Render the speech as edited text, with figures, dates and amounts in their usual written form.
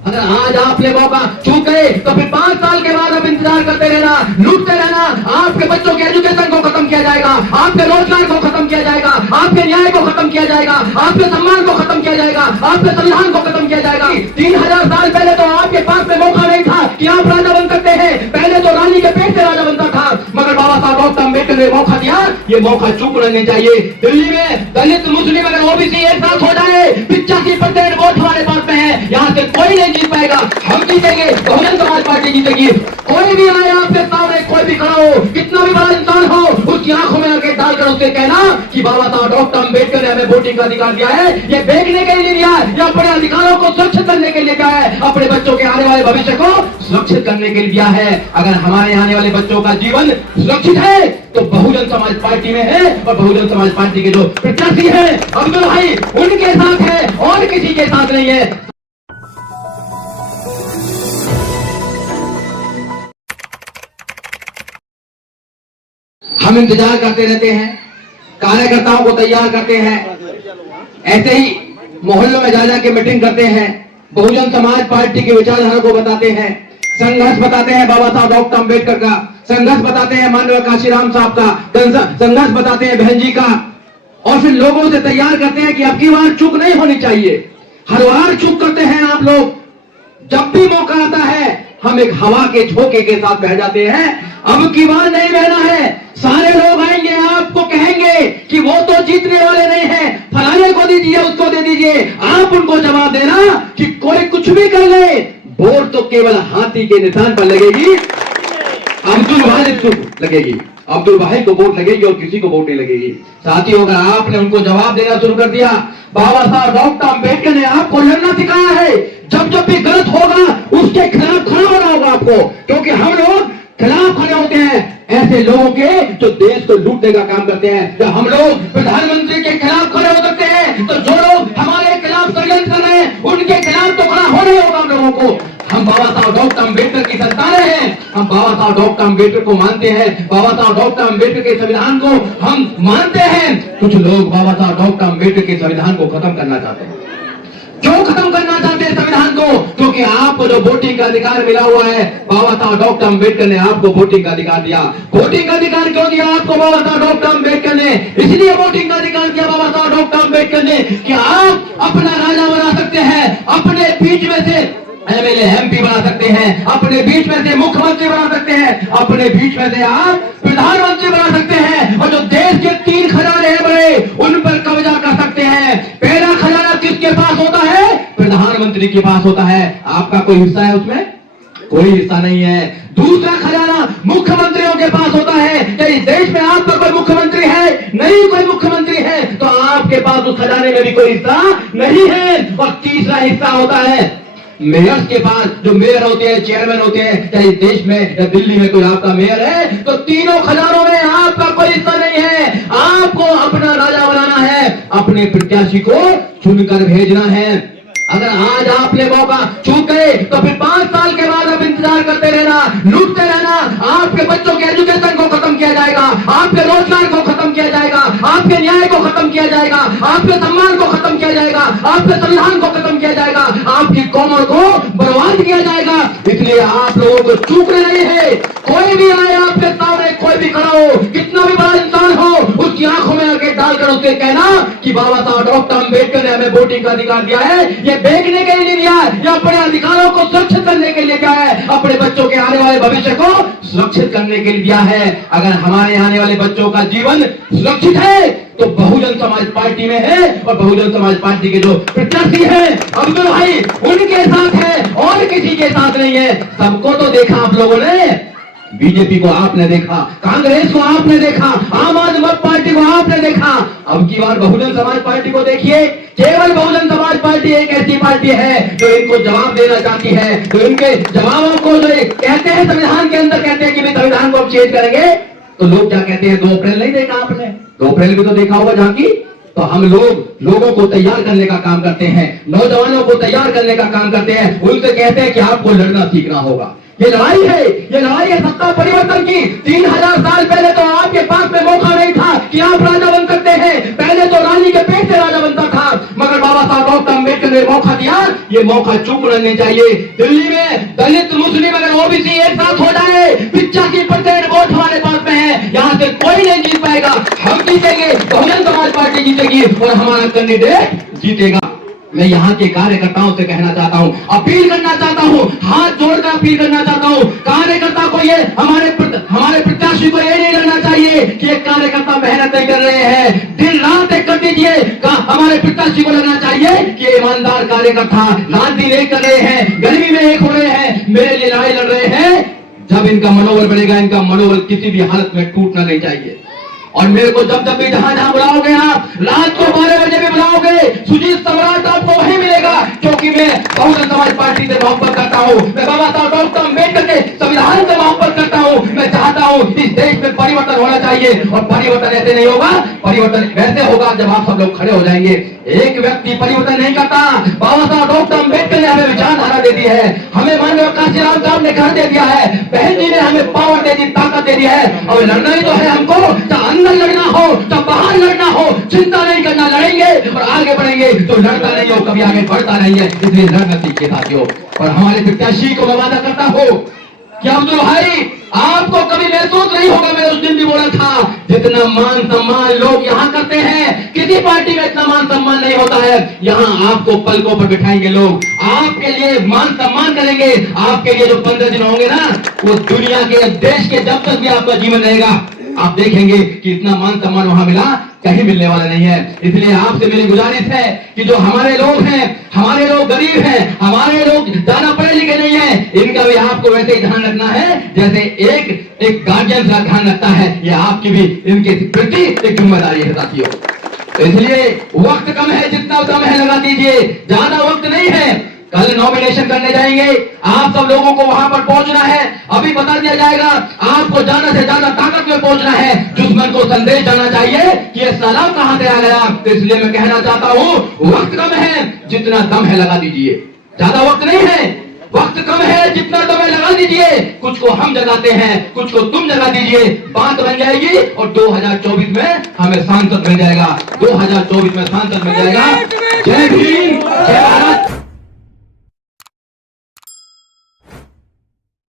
अगर आज आपने मौका चूक गए तो फिर 5 साल के बाद आप इंतजार करते रहना, लूटते रहना। आपके बच्चों के एजुकेशन को खत्म किया जाएगा, आपके रोजगार को खत्म किया जाएगा, आपके न्याय को खत्म किया जाएगा, आपके सम्मान को खत्म किया जाएगा, आपके संविधान को खत्म किया जाएगा। 3000 साल पहले तो आपके पास में मौका नहीं था कि आप राजा बन सकते हैं। पहले तो रानी के पेट से राजा बनता था, मगर बाबा साहब डॉक्टर अम्बेडकर ने मौका दिया। ये मौका चूकना नहीं चाहिए। दिल्ली में दलित मुस्लिम अगर ओबीसी एक साथ हो जाए, 85% वोट हमारे पास में है, यहाँ से कोई नहीं जीत पाएगा। हम जीतेंगे, बहुजन समाज पार्टी जीतेगी। कोई भी आए आपके सामने, कोई भी खड़ा हो, कितना भी बड़ा इंसान हो, उसकी आंखों में आके डालकर उसे कहना कि बाबा साहब डॉक्टर अम्बेडकर ने हमें वोटिंग का अधिकार दिया है। ये देखने के लिए दिया है या अपने अधिकारों को सुरक्षित करने के लिए दिया है, अपने बच्चों के आने वाले भविष्य को सुरक्षित करने के लिए दिया है। अगर हमारे आने वाले बच्चों का जीवन सुरक्षित है तो बहुजन समाज पार्टी में है, और बहुजन समाज पार्टी के जो प्रत्याशी है अब्दुल भाई उनके साथ है और किसी के साथ नहीं है। हम इंतजार करते रहते हैं, कार्यकर्ताओं को तैयार करते हैं, ऐसे ही मोहल्लों में जा जाके मीटिंग करते हैं, बहुजन समाज पार्टी की विचारधारा को बताते हैं, संघर्ष बताते हैं बाबा साहब डॉक्टर अम्बेडकर का, संघर्ष बताते हैं माननीय काशीराम साहब का, संघर्ष बताते हैं बहन जी का, और फिर लोगों से तैयार करते हैं कि अब की बार चूक नहीं होनी चाहिए। हर बार चूक करते हैं आप लोग। जब भी मौका आता है हम एक हवा के झोंके के साथ बह जाते हैं। अब की बार नहीं बहना है। सारे लोग आएंगे, आपको कहेंगे कि वो तो जीतने वाले नहीं है, फलाने को दीजिए, उसको दे दीजिए। आप उनको जवाब देना कि कोई कुछ भी कर ले, वोट तो केवल हाथी के निशान पर लगेगी, अब्दुल भाई को लगेगी, अब्दुल भाई को वोट लगेगी और किसी को वोट नहीं लगेगी। साथियों, अगर आपने उनको जवाब देना शुरू कर दिया, बाबा साहब डॉक्टर अम्बेडकर ने आपको लड़ना सिखाया है। जब जब भी गलत होगा उसके खिलाफ खड़ा होना होगा आपको, क्योंकि हम लोग खिलाफ खड़े होते हैं ऐसे लोगों के जो देश को लूटने का काम करते हैं। जब हम लोग प्रधानमंत्री के खिलाफ खड़े हो सकते हैं, तो जो लोग हमारे खिलाफ षड्यंत्र कर रहे हैं उनके खिलाफ तो खड़ा होना होगा हम लोगों को। हम बाबा साहब डॉक्टर अम्बेडकर की संतानें हैं, हम बाबा साहब डॉक्टर अम्बेडकर को मानते हैं, बाबा साहब डॉक्टर अम्बेडकर के संविधान को हम मानते हैं। कुछ लोग बाबा साहब डॉक्टर अम्बेडकर के संविधान को खत्म करना चाहते हैं। क्यों खत्म करना चाहते हैं संविधान को? क्योंकि आपको जो वोटिंग का अधिकार मिला हुआ है, बाबा साहब डॉक्टर अम्बेडकर ने आपको वोटिंग का अधिकार दिया। वोटिंग का अधिकार क्यों दिया आपको बाबा साहब डॉक्टर अम्बेडकर ने? इसलिए वोटिंग का अधिकार दिया बाबा साहब डॉक्टर अम्बेडकर ने कि आप अपना राजा बना सकते हैं, अपने बीच में से एमएलए एमपी बना सकते हैं, अपने बीच में से मुख्यमंत्री बना सकते हैं, अपने बीच में से आप प्रधानमंत्री बना सकते हैं, और जो देश के 3 खजाने हैं बड़े, उन पर कब्जा कर सकते हैं। पहला खजाना किसके पास होता है? प्रधानमंत्री के पास होता है। आपका कोई हिस्सा है उसमें? कोई हिस्सा नहीं है। दूसरा खजाना मुख्यमंत्रियों के पास होता है। क्या इस देश में आपका कोई मुख्यमंत्री है? नहीं कोई मुख्यमंत्री है तो आपके पास उस खजाने में भी कोई हिस्सा नहीं है। और तीसरा हिस्सा होता है मेयर्स के पास। जो मेयर होते हैं, चेयरमैन होते हैं, चाहे इस देश में या दिल्ली में कोई आपका मेयर है, तो तीनों खजानों में आपका कोई हिस्सा नहीं है। आपको अपना राजा बनाना है, अपने प्रत्याशी को चुनकर भेजना है। अगर आज आपने मौका चूक गए तो फिर 5 साल के बाद आप इंतजार करते रहना, लूटते रहना। आपके बच्चों के एजुकेशन को खत्म किया जाएगा, आपके रोजगार को खत्म किया जाएगा, आपके न्याय को खत्म किया जाएगा, आपके सम्मान को खत्म किया जाएगा, आपके संविधान को खत्म किया जाएगा, आपकी कौमों को बर्बाद किया जाएगा। इसलिए आप लोगों को चूकना नहीं है। कोई भी आए आपके सामने, कोई भी खड़ा हो, कितना भी बड़ा इंसान हो, उसकी आंखों में आके डालकर उसे कहना कि बाबा साहब डॉक्टर अम्बेडकर ने हमें वोटिंग का अधिकार दिया है। ये देखने के लिए दिया है या अपने अधिकारों को सुरक्षित करने के लिए दिया है, अपने बच्चों के आने वाले भविष्य को सुरक्षित करने के लिए दिया है। अगर हमारे आने वाले बच्चों का जीवन सुरक्षित है तो बहुजन समाज पार्टी में है, और बहुजन समाज पार्टी के जो प्रत्याशी है अब्दुल भाई उनके साथ है और किसी के साथ नहीं है। सबको तो देखा आप लोगों ने, बीजेपी को आपने देखा, कांग्रेस को आपने देखा, आम आदमी पार्टी को आपने देखा। अब की बार बहुजन समाज पार्टी को देखिए। केवल बहुजन समाज पार्टी एक ऐसी पार्टी है जो इनको जवाब देना चाहती है, जो इनके जवाबों को जो कहते हैं संविधान के अंदर, कहते हैं कि भाई संविधान को अब चेंज करेंगे, तो लोग क्या कहते हैं? 2 अप्रैल नहीं देखा आपने? 2 अप्रैल भी तो देखा होगा झांकी। तो हम लोगों को तैयार करने का काम करते हैं, नौजवानों को तैयार करने का काम करते हैं, उनसे कहते हैं कि आपको लड़ना सीखना होगा। ये लड़ाई है, ये लड़ाई है सत्ता परिवर्तन की। 3000 साल पहले तो आपके पास में मौका नहीं था कि आप राजा बन सकते हैं। पहले तो रानी के पेट से राजा बनता था, मगर बाबा साहब डॉक्टर अम्बेडकर ने मौका दिया, ये मौका चूकना नहीं चाहिए। दिल्ली में दलित मुस्लिम अगर ओबीसी एक साथ हो जाए, 85% वोट हमारे पास में है, यहाँ से कोई नहीं जीत पाएगा। हम जीतेंगे, बहुजन समाज पार्टी जीतेगी और हमारा कैंडिडेट जीतेगा। मैं यहाँ के कार्यकर्ताओं से कहना चाहता हूँ, अपील करना चाहता हूँ, हाथ जोड़कर अपील करना चाहता हूँ, कार्यकर्ता को ये हमारे प्रत्याशी को ये नहीं लगना चाहिए कि एक कार्यकर्ता मेहनत नहीं कर रहे हैं, दिन रात एक कर दीजिए। हमारे प्रत्याशी को लगना चाहिए कि ईमानदार कार्यकर्ता रात दिन एक कर रहे हैं, गर्मी में एक हो रहे हैं, मेरे लिए लड़ाई लड़ रहे हैं। जब इनका मनोबल बढ़ेगा, इनका मनोबल किसी भी हालत में टूटना नहीं चाहिए। और मेरे को जब भी जहां बुलाओगे आप, रात को 12 बजे भी बुलाओगे, सुजीत सम्राट आपको वही मिलेगा, क्योंकि मैं बहुजन समाज पार्टी से मोहब्बत करता हूं, मैं बाबा साहब डॉक्टर अम्बेडकर के संविधान से मोहब्बत करता हूं। मैं चाहता हूं इस देश में परिवर्तन होना चाहिए, और परिवर्तन ऐसे नहीं होगा, परिवर्तन वैसे होगा जब आप सब लोग खड़े हो जाएंगे। एक व्यक्ति परिवर्तन नहीं करता। बाबा साहब डॉक्टर अम्बेडकर ने हमें विचारधारा दे दी है, हमें माननीय काशीराम साहब ने घर दे दिया है, बहन जी ने हमें पावर दे दी, ताकत दे दी है। और लड़ना ही तो है हमको, चाहे अंदर लड़ना हो चाहे बाहर लड़ना हो, चिंता नहीं करना, लड़ेंगे और आगे बढ़ेंगे। तो लड़ता नहीं हो कभी आगे बढ़ता नहीं है, इसलिए लड़ना सीखे साथियों। और हमारे प्रत्याशी को मैं वादा करता हूं कि अब्दुल भाई आपको कभी महसूस नहीं होगा, मैं उस दिन भी बोला था, जितना मान सम्मान लोग यहाँ करते हैं, किसी पार्टी में इतना मान सम्मान नहीं होता है। यहाँ आपको पलकों पर बिठाएंगे लोग, आपके लिए मान सम्मान करेंगे। आपके लिए जो 15 दिन होंगे ना, वो दुनिया के, देश के, जब तक भी आपका जीवन रहेगा, आप देखेंगे कि इतना मान सम्मान वहां मिला, कहीं मिलने वाला नहीं है। इसलिए आपसे मेरी गुजारिश है कि जो हमारे लोग हैं, हमारे लोग गरीब हैं, हमारे लोग ज्यादा पढ़े लिखे नहीं हैं, इनका भी आपको वैसे ही ध्यान रखना है जैसे एक गार्जियन का ध्यान रखता है। ये आपकी भी इनके प्रति एक जिम्मेदारी है साथियों। तो इसलिए वक्त कम है, जितना दम है लगा दीजिए, ज्यादा वक्त नहीं है। कल नॉमिनेशन करने जाएंगे, आप सब लोगों को वहां पर पहुंचना है, अभी बता दिया जाएगा। आपको ज्यादा से ज्यादा ताकत में पहुंचना है, दुश्मन को संदेश जाना चाहिए कि ये साला कहां से आ गया। तो इसलिए मैं कहना चाहता हूं, वक्त कम है, जितना दम है लगा दीजिए। ज्यादा वक्त नहीं है, वक्त कम है, जितना दम है लगा दीजिए। कुछ को हम जगाते हैं, कुछ को तुम जगा दीजिए, बात बन जाएगी और 2024 में हमें सांसद मिल जाएगा, 2024 में सांसद मिल जाएगा। जय भीम, जय भारत।